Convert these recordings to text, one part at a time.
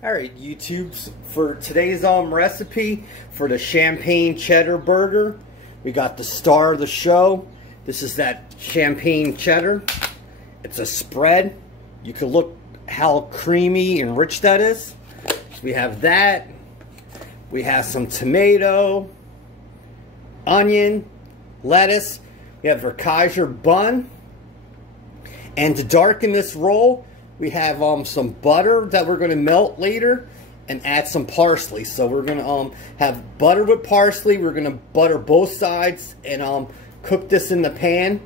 Alright, YouTube, for today's recipe for the champagne cheddar burger, we got the star of the show. This is that champagne cheddar. It's a spread. You can look how creamy and rich that is. We have that. We have some tomato, onion, lettuce. We have our Kaiser bun. And to darken this roll, we have some butter that we're going to melt later and add some parsley. So we're going to have butter with parsley. We're going to butter both sides and cook this in the pan.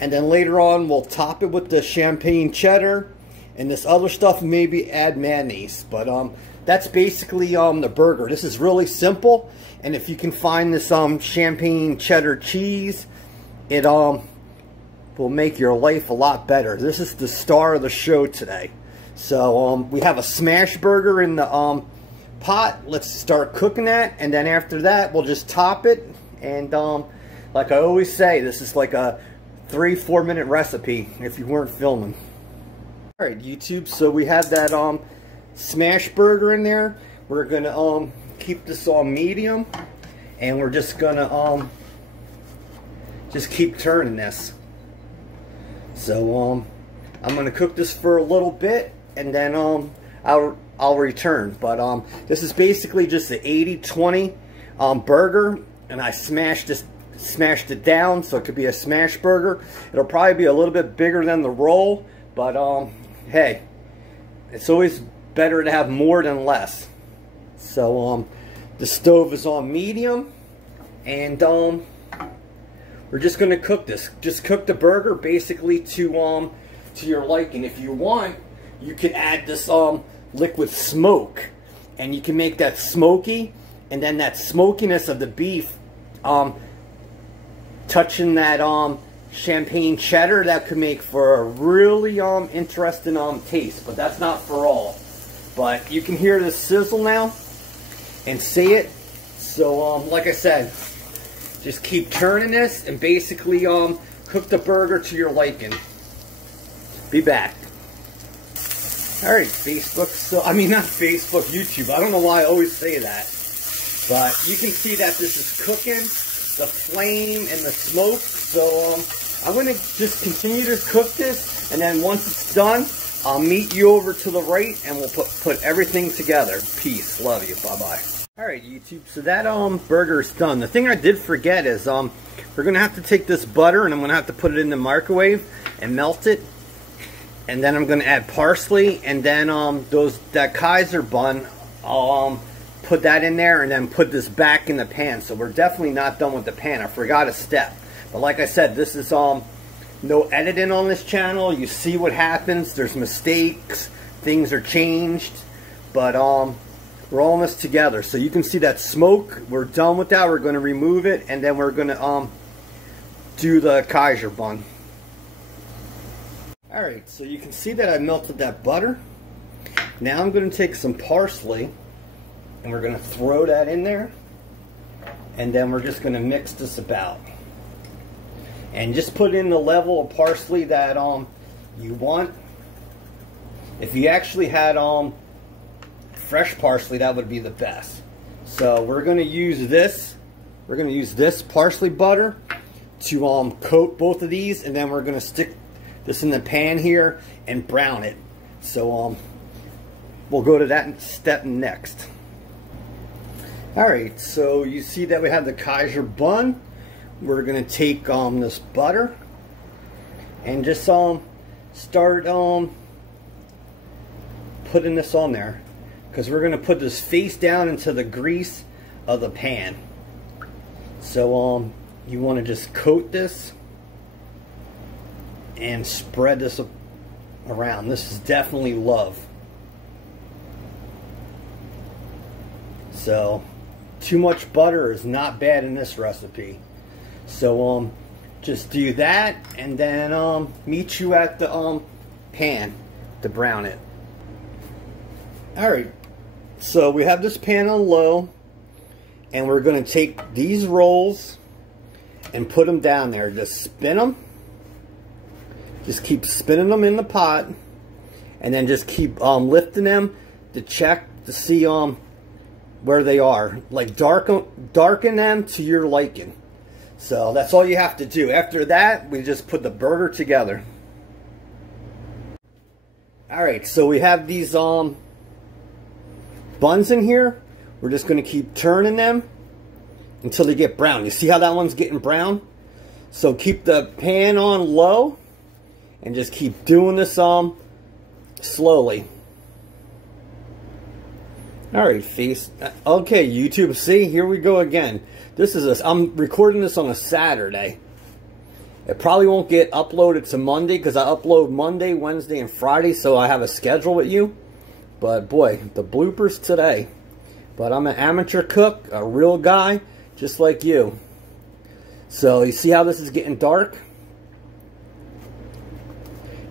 And then later on we'll top it with the champagne cheddar and this other stuff, maybe add mayonnaise. But that's basically the burger. This is really simple. And if you can find this champagne cheddar cheese, it will make your life a lot better. This is the star of the show today. So we have a smash burger in the pot. Let's start cooking that, and then after that we'll just top it. And like I always say, this is like a 3-4 minute recipe if you weren't filming. Alright YouTube, so we have that smash burger in there. We're gonna keep this on medium, and we're just gonna just keep turning this. So I'm gonna cook this for a little bit, and then I'll return. But this is basically just an 80-20 burger, and I smashed it down so it could be a smash burger. It'll probably be a little bit bigger than the roll, but hey, it's always better to have more than less. So the stove is on medium, and we're just going to cook this. Just cook the burger basically to your liking. If you want, you can add this liquid smoke, and you can make that smoky, and then that smokiness of the beef touching that champagne cheddar, that could make for a really interesting taste. But that's not for all. But you can hear the sizzle now and see it. So like I said, just keep turning this and basically cook the burger to your liking. Be back. Alright, Facebook, so I mean not Facebook, YouTube. I don't know why I always say that. But you can see that this is cooking, the flame and the smoke. So I'm going to just continue to cook this, and then once it's done, I'll meet you over to the right and we'll put everything together. Peace. Love you. Bye-bye. Alright YouTube, so that burger is done. The thing I did forget is we're going to have to take this butter and I'm going to have to put it in the microwave and melt it. And then I'm going to add parsley, and then that Kaiser bun, I'll put that in there and then put this back in the pan. So we're definitely not done with the pan. I forgot a step. But like I said, this is no editing on this channel. You see what happens. There's mistakes. Things are changed. But we're all in this together. So you can see that smoke. We're done with that. We're going to remove it, and then we're going to do the Kaiser bun. Alright, so you can see that I melted that butter. Now I'm going to take some parsley, and we're going to throw that in there. And then we're just going to mix this about. And just put in the level of parsley that you want. If you actually had fresh parsley, that would be the best. So we're going to use this. We're going to use this parsley butter to coat both of these, and then we're going to stick this in the pan here and brown it. So we'll go to that step next. Alright, so you see that we have the Kaiser bun. We're going to take this butter and just start putting this on there, because we're going to put this face down into the grease of the pan. So you want to just coat this and spread this around. This is definitely love. So too much butter is not bad in this recipe. So just do that, and then meet you at the pan to brown it. Alright, so we have this pan on low, and we're going to take these rolls and put them down there. Just spin them. Just keep spinning them in the pot, and then just keep lifting them to check to see where they are. Like darken them to your liking. So that's all you have to do. After that, we just put the burger together. Alright, so we have these buns in here. We're just going to keep turning them until they get brown. You see how that one's getting brown? So keep the pan on low and just keep doing this slowly. Alright, face. Okay, YouTube, see, here we go again. I'm recording this on a Saturday. It probably won't get uploaded to Monday because I upload Monday, Wednesday, and Friday, so I have a schedule with you. But boy, the bloopers today. But I'm an amateur cook, a real guy, just like you. So you see how this is getting dark?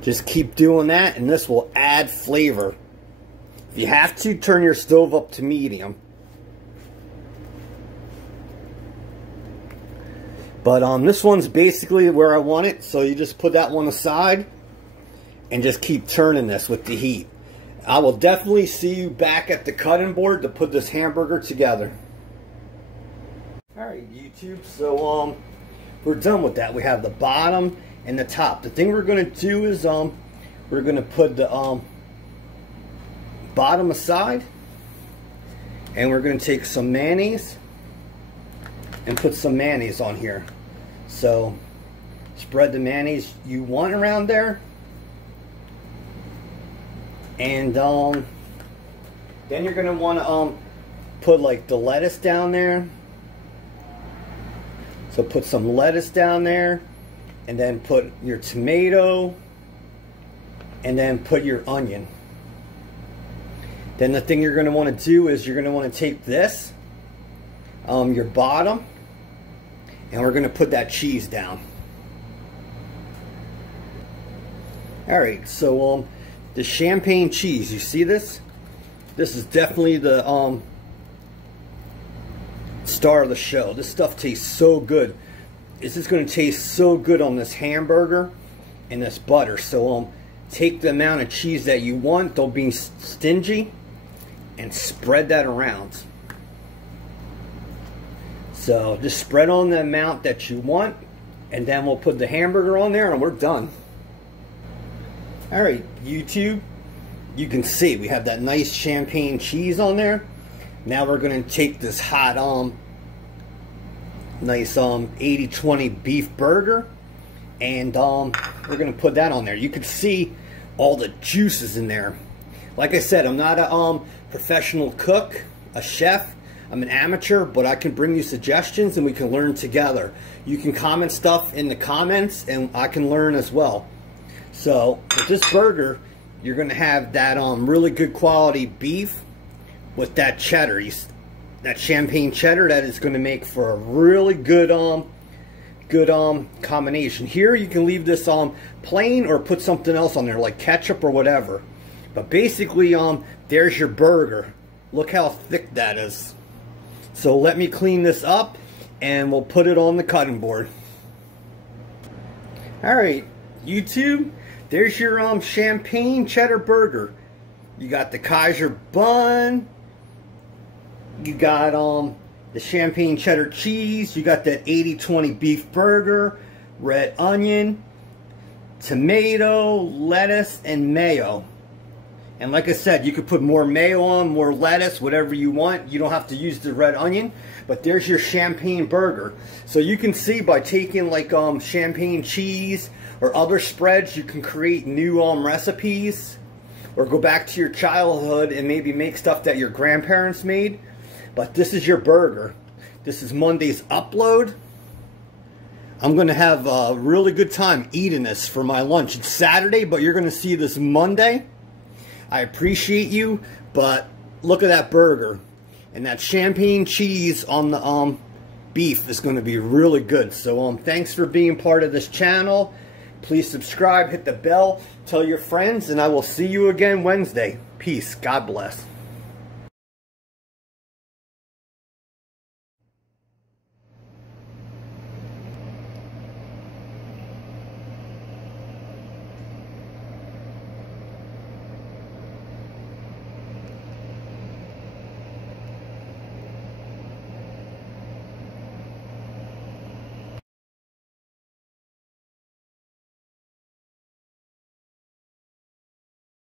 Just keep doing that, and this will add flavor. If you have to, turn your stove up to medium. But this one's basically where I want it, so you just put that one aside and just keep turning this with the heat. I will definitely see you back at the cutting board to put this hamburger together. Alright, YouTube, so we're done with that. We have the bottom and the top. The thing we're going to do is we're going to put the bottom aside, and we're going to take some mayonnaise and put some mayonnaise on here. So spread the mayonnaise you want around there, and then you're going to want to put like the lettuce down there. So put some lettuce down there, and then put your tomato, and then put your onion. Then the thing you're going to want to do is you're going to want to take this, your bottom, and we're going to put that cheese down. Alright, so the champagne cheese, you see this? This is definitely the star of the show. This stuff tastes so good. This is going to taste so good on this hamburger and this butter. So take the amount of cheese that you want, don't be stingy, and spread that around. So just spread on the amount that you want, and then we'll put the hamburger on there and we're done. Alright, YouTube, you can see we have that nice champagne cheese on there. Now we're going to take this hot nice 80-20 beef burger, and we're going to put that on there. You can see all the juices in there. Like I said, I'm not a professional cook, a chef. I'm an amateur, but I can bring you suggestions and we can learn together. You can comment stuff in the comments and I can learn as well. So with this burger, you're going to have that really good quality beef with that cheddar, that champagne cheddar, that is going to make for a really good combination. Here you can leave this plain or put something else on there like ketchup or whatever. But basically there's your burger. Look how thick that is. So let me clean this up and we'll put it on the cutting board. Alright, YouTube, there's your champagne cheddar burger. You got the Kaiser bun, you got the champagne cheddar cheese, you got that 80-20 beef burger, red onion, tomato, lettuce, and mayo. And like I said, you could put more mayo on, more lettuce, whatever you want. You don't have to use the red onion. But there's your champagne burger. So you can see by taking like champagne cheese or other spreads, you can create new recipes. Or go back to your childhood and maybe make stuff that your grandparents made. But this is your burger. This is Monday's upload. I'm going to have a really good time eating this for my lunch. It's Saturday, but you're going to see this Monday. I appreciate you, but look at that burger. And that champagne cheese on the beef is going to be really good. So thanks for being part of this channel. Please subscribe, hit the bell, tell your friends, and I will see you again Wednesday. Peace. God bless.